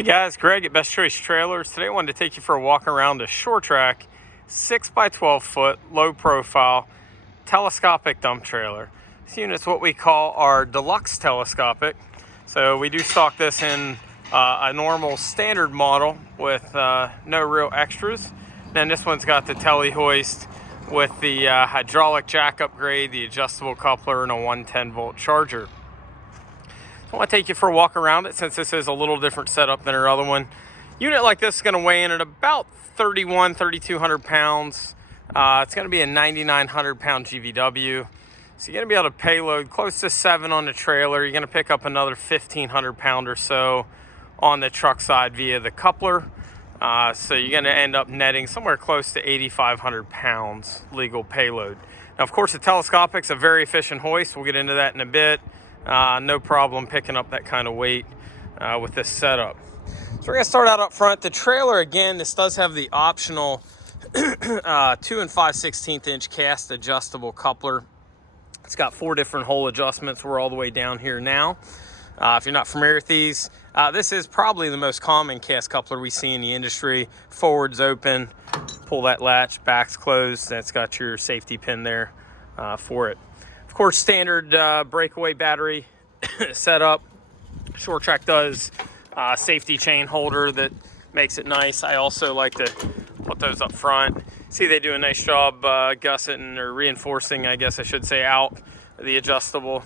Hey guys, Greg at Best Choice Trailers. Today I wanted to take you for a walk around a Sure-Trac 6x12 foot low profile telescopic dump trailer. This unit's what we call our deluxe telescopic. So we do stock this in a normal standard model with no real extras. Then this one's got the tele hoist with the hydraulic jack upgrade, the adjustable coupler, and a 110 volt charger. I want to take you for a walk around it since this is a little different setup than our other one. Unit like this is going to weigh in at about 3,200 pounds. It's going to be a 9,900 pound GVW. So you're going to be able to payload close to 7 on the trailer. You're going to pick up another 1,500 pound or so on the truck side via the coupler. So you're going to end up netting somewhere close to 8,500 pounds legal payload. Now, of course, the telescopic's a very efficient hoist. We'll get into that in a bit. No problem picking up that kind of weight with this setup. So we're going to start out up front. The trailer, again, this does have the optional 2 5/16 inch cast adjustable coupler. It's got 4 different hole adjustments. We're all the way down here now. If you're not familiar with these, this is probably the most common cast coupler we see in the industry. Forward's open, pull that latch, back's closed, and it's got your safety pin there for it. Of course, standard breakaway battery setup. Sure-Trac does safety chain holder that makes it nice. I also like to put those up front. See, they do a nice job gusseting or reinforcing, I guess I should say, out the adjustable.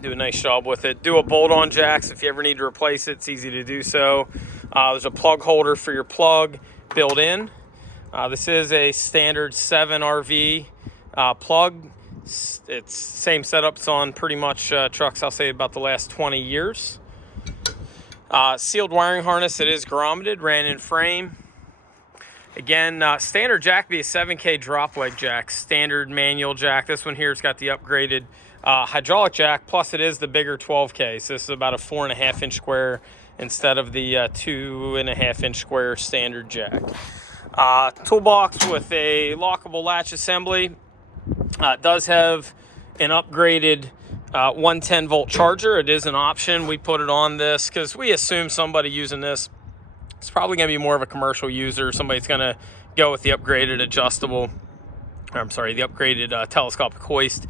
Do a nice job with it. Do a bolt-on jacks if you ever need to replace it. It's easy to do so. There's a plug holder for your plug built in. This is a standard 7 RV plug. It's same setups on pretty much trucks, I'll say, about the last 20 years. Sealed wiring harness. It is grommeted, ran in frame. Again, standard jack be a 7K drop leg jack, standard manual jack. This one here has got the upgraded hydraulic jack, plus it is the bigger 12K. So this is about a 4.5 inch square instead of the 2.5 inch square standard jack. Toolbox with a lockable latch assembly. It does have an upgraded 110 volt charger. It is an option. We put it on this because we assume somebody using this, it's probably going to be more of a commercial user. Somebody's going to go with the upgraded adjustable, or I'm sorry, the upgraded telescopic hoist.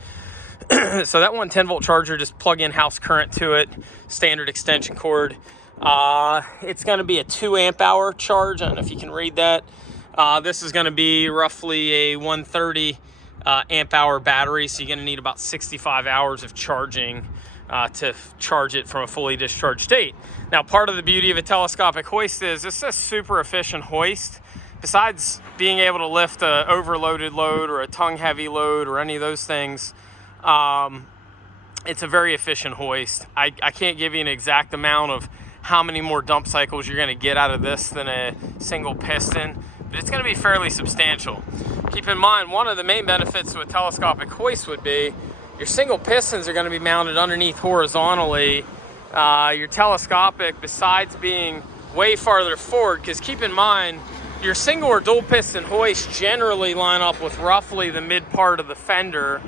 So that 110 volt charger, just plug in house current to it, standard extension cord. It's going to be a 2 amp hour charge. I don't know if you can read that. This is going to be roughly a 130 amp hour battery, so you're going to need about 65 hours of charging to charge it from a fully discharged state. Now, part of the beauty of a telescopic hoist is this is a super efficient hoist. Besides being able to lift a overloaded load or a tongue heavy load or any of those things, it's a very efficient hoist. I can't give you an exact amount of how many more dump cycles you're going to get out of this than a single piston, but it's going to be fairly substantial. Keep in mind, one of the main benefits to a telescopic hoist would be your single pistons are going to be mounted underneath horizontally. Your telescopic, besides being way farther forward, because keep in mind, your single or dual piston hoist generally line up with roughly the mid part of the fender.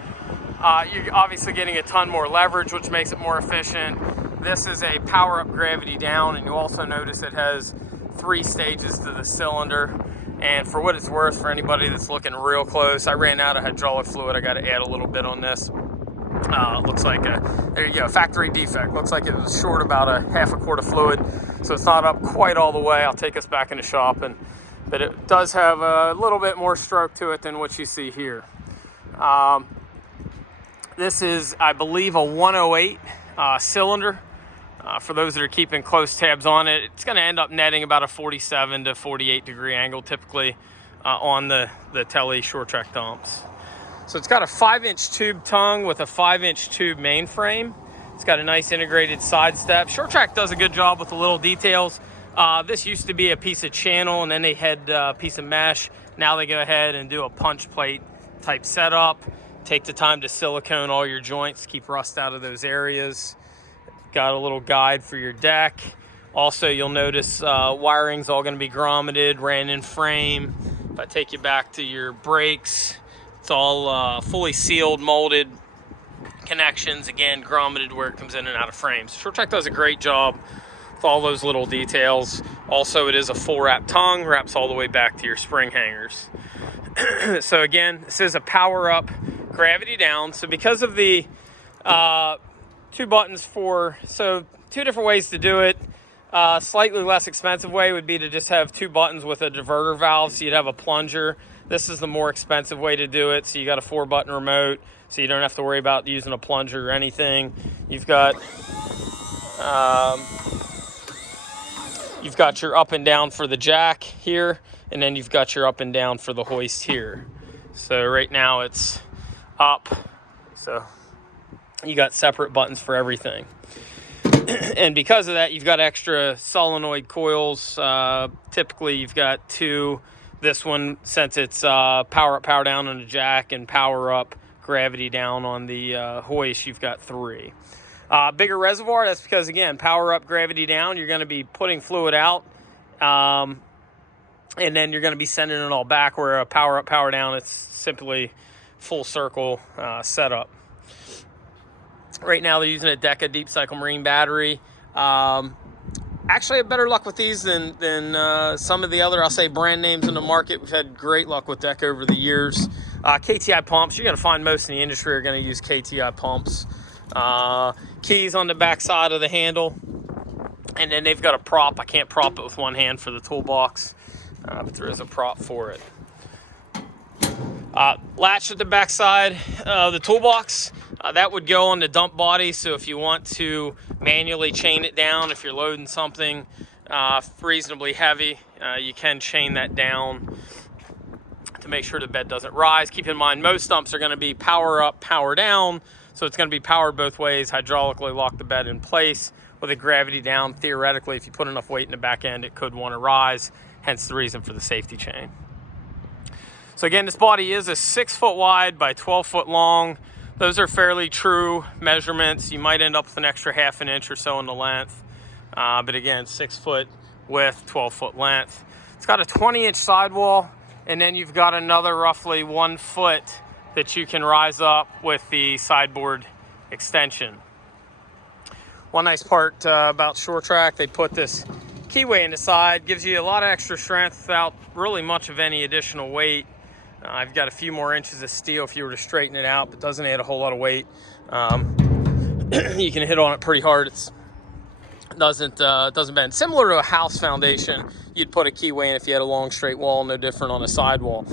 You're obviously getting a ton more leverage, which makes it more efficient. This is a power up gravity down, and you also notice it has 3 stages to the cylinder. And for what it's worth, for anybody that's looking real close, I ran out of hydraulic fluid. I got to add a little bit on this. Looks like there you go, factory defect. Looks like it was short about a half a quart of fluid, so it's not up quite all the way. I'll take us back in the shop, but it does have a little bit more stroke to it than what you see here. This is, I believe, a 108 cylinder. For those that are keeping close tabs on it, it's going to end up netting about a 47 to 48 degree angle typically on the tele Sure-Trac dumps. So it's got a 5-inch tube tongue with a 5-inch tube mainframe. It's got a nice integrated side step. Sure-Trac does a good job with the little details. This used to be a piece of channel, and then they had a piece of mesh. Now they go ahead and do a punch plate type setup. Take the time to silicone all your joints, keep rust out of those areas. Got a little guide for your deck. Also, you'll notice wiring's all going to be grommeted, ran in frame. If I take you back to your brakes, it's all fully sealed, molded connections. Again, grommeted where it comes in and out of frames. Sure-Trac does a great job with all those little details. Also, it is a full wrap tongue, wraps all the way back to your spring hangers. So again, this is a power up, gravity down. So because of the 2 buttons so 2 different ways to do it. Slightly less expensive way would be to just have 2 buttons with a diverter valve, so you'd have a plunger. This is the more expensive way to do it, so you got a 4-button remote, so you don't have to worry about using a plunger or anything. You've got your up and down for the jack here, and then you've got your up and down for the hoist here. So right now it's up, so you got separate buttons for everything. And because of that, you've got extra solenoid coils. Typically you've got 2. This one, since it's power up, power down on the jack, and power up, gravity down on the hoist, you've got 3. Bigger reservoir, that's because, again, power up, gravity down, you're going to be putting fluid out, and then you're going to be sending it all back, where a power up, power down, it's simply full circle setup. Right now they're using a Deca Deep Cycle Marine battery. Actually, I have better luck with these than some of the other, I'll say, brand names in the market. We've had great luck with Deca over the years. KTI pumps, you're going to find most in the industry are going to use KTI pumps. Keys on the back side of the handle. And then they've got a prop. I can't prop it with one hand for the toolbox, but there is a prop for it. Latch at the back side of the toolbox. That would go on the dump body, so if you want to manually chain it down, if you're loading something reasonably heavy, you can chain that down to make sure the bed doesn't rise. Keep in mind, most dumps are going to be power up, power down, so it's going to be powered both ways, hydraulically lock the bed in place. With a gravity down, theoretically, if you put enough weight in the back end, it could want to rise, hence the reason for the safety chain. So again, this body is a 6-foot wide by 12-foot long. Those are fairly true measurements. You might end up with an extra ½ an inch or so in the length. But again, 6-foot width, 12-foot length. It's got a 20-inch sidewall, and then you've got another roughly 1 foot that you can rise up with the sideboard extension. One nice part about Sure-Trac, they put this keyway in the side, gives you a lot of extra strength without really much of any additional weight. I've got a few more inches of steel if you were to straighten it out, but doesn't add a whole lot of weight. You can hit on it pretty hard. It doesn't bend. Similar to a house foundation, you'd put a keyway in if you had a long straight wall, no different on a sidewall.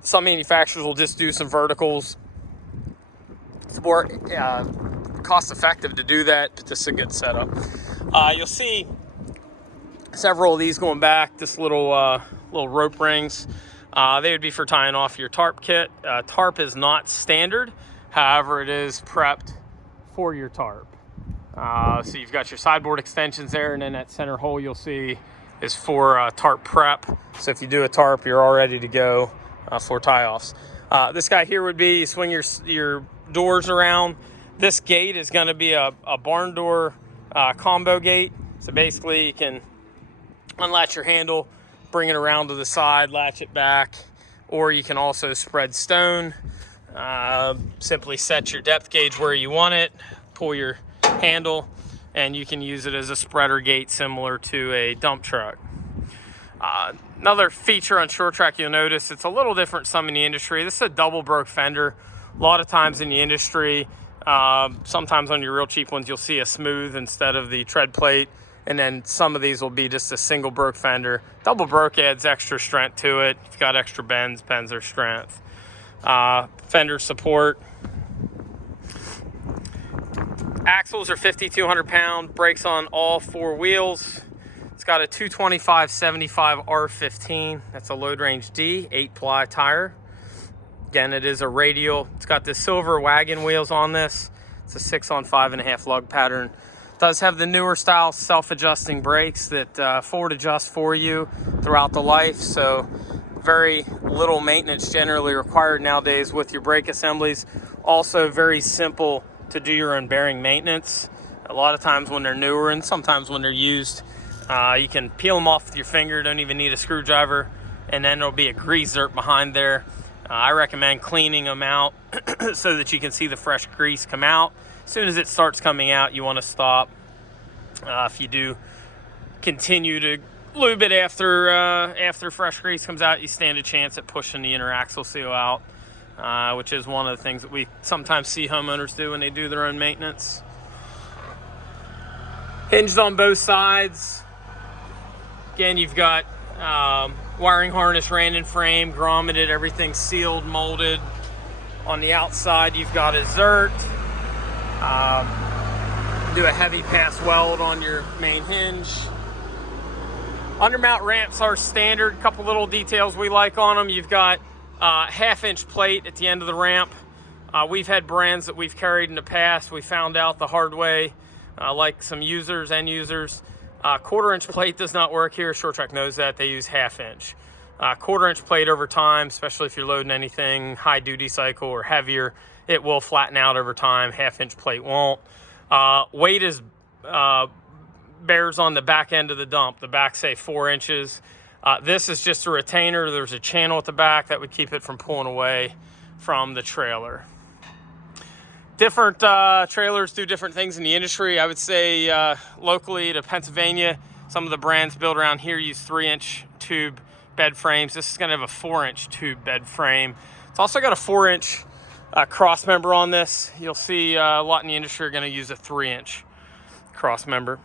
Some manufacturers will just do some verticals. It's more cost effective to do that, but this is a good setup. You'll see several of these going back, this little rope rings. They would be for tying off your tarp kit. Tarp is not standard, however, it is prepped for your tarp. So you've got your sideboard extensions there, and then that center hole you'll see is for tarp prep. So if you do a tarp, you're all ready to go for tie-offs. This guy here would be, you swing your doors around. This gate is going to be a barn door combo gate. So basically you can unlatch your handle, bring it around to the side, latch it back, or you can also spread stone. Simply set your depth gauge where you want it, pull your handle, and you can use it as a spreader gate similar to a dump truck. Another feature on Sure-Trac you'll notice, it's a little different some in the industry. This is a double broke fender. A lot of times in the industry, sometimes on your real cheap ones, you'll see a smooth instead of the tread plate. And then some of these will be just a single broke fender. Double broke adds extra strength to it. If you've got extra bends are strength. Fender support. Axles are 5,200 pound, brakes on all 4 wheels. It's got a 225/75 R15. That's a load range D, 8-ply tire. Again, it is a radial. It's got the silver wagon wheels on this. It's a 6-on-5.5 lug pattern. Does have the newer style self-adjusting brakes that forward adjust for you throughout the life, so very little maintenance generally required nowadays with your brake assemblies. Also very simple to do your own bearing maintenance. A lot of times when they're newer, and sometimes when they're used, you can peel them off with your finger, don't even need a screwdriver, and then there'll be a grease zerk behind there. I recommend cleaning them out so that you can see the fresh grease come out. As soon as it starts coming out, you want to stop If you do continue to lube it after fresh grease comes out, you stand a chance at pushing the inner axle seal out, which is one of the things that we sometimes see homeowners do when they do their own maintenance. Hinged on both sides. Again, you've got wiring harness, ran in frame, grommeted, everything sealed, molded. On the outside, you've got a Zert. Do a heavy pass weld on your main hinge. Undermount ramps are standard. Couple little details we like on them. You've got half-inch plate at the end of the ramp. We've had brands that we've carried in the past. We found out the hard way, like some end users. Quarter-inch plate does not work here. Sure-Trac knows that. They use half-inch. Quarter-inch plate over time, especially if you're loading anything high-duty cycle or heavier, it will flatten out over time. Half-inch plate won't. Weight is bears on the back end of the dump. The back, say, 4 inches. This is just a retainer. There's a channel at the back that would keep it from pulling away from the trailer. Different trailers do different things in the industry. I would say locally to Pennsylvania, some of the brands built around here use 3-inch tube bed frames. This is going to have a 4-inch tube bed frame. It's also got a 4-inch cross member on this. You'll see a lot in the industry are going to use a 3-inch cross member.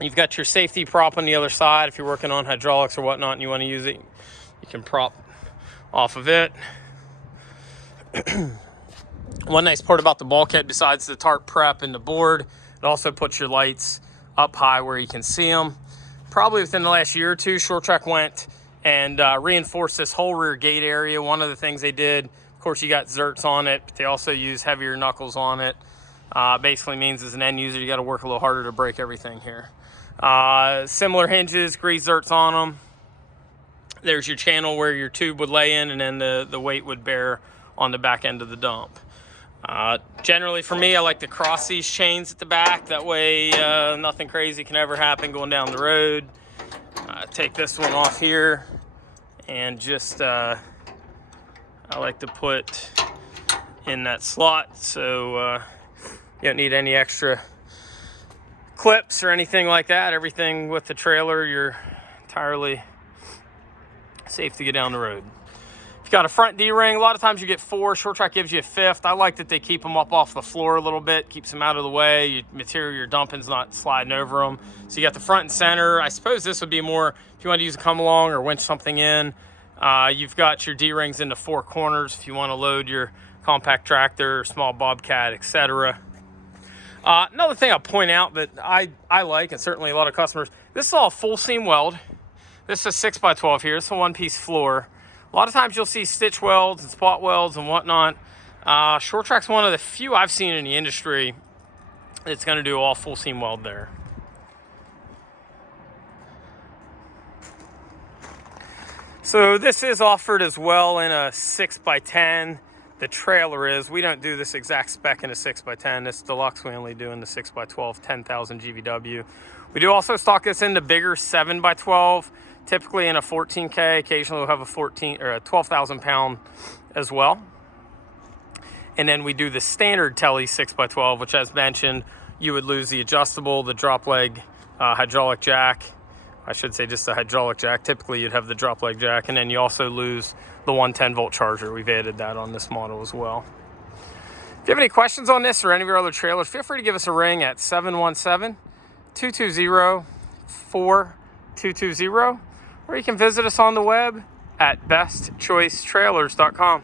You've got your safety prop on the other side. If you're working on hydraulics or whatnot and you want to use it, you can prop off of it. One nice part about the bulkhead, besides the tarp prep and the board, it also puts your lights up high where you can see them. Probably within the last year or two, Sure-Trac went and reinforced this whole rear gate area. One of the things they did, of course, you got Zerts on it, but they also use heavier knuckles on it. Basically means as an end user, you got to work a little harder to break everything here. Similar hinges, grease Zerts on them. There's your channel where your tube would lay in, and then the weight would bear on the back end of the dump. Generally for me, I like to cross these chains at the back. That way nothing crazy can ever happen going down the road. Take this one off here and just I like to put in that slot so you don't need any extra clips or anything like that. Everything with the trailer, you're entirely safe to get down the road. You've got a front D-ring. A lot of times you get 4. Sure-Trac gives you a 5th. I like that they keep them up off the floor a little bit, keeps them out of the way. Your material you're dumping's not sliding over them. So you got the front and center. I suppose this would be more if you want to use a come along or winch something in. You've got your D-rings in the 4 corners if you want to load your compact tractor, small bobcat, etc. Another thing I'll point out that I like, and certainly a lot of customers, this is all full seam weld. This is a 6x12 here. It's a one-piece floor. A lot of times you'll see stitch welds and spot welds and whatnot. Sure-Trac's one of the few I've seen in the industry that's going to do all full seam weld there. So this is offered as well in a 6x10. The trailer is. We don't do this exact spec in a 6x10. This deluxe we only do in the 6x12, 10,000 GVW. We do also stock this in the bigger 7x12, typically in a 14K. Occasionally we'll have a 12,000 pound as well. And then we do the standard Tele 6x12, which as mentioned, you would lose the adjustable, the drop leg hydraulic jack. I should say just the hydraulic jack. Typically you'd have the drop leg jack, and then you also lose the 110 volt charger. We've added that on this model as well. If you have any questions on this or any of your other trailers, feel free to give us a ring at 717-220-4220, or you can visit us on the web at bestchoicetrailers.com.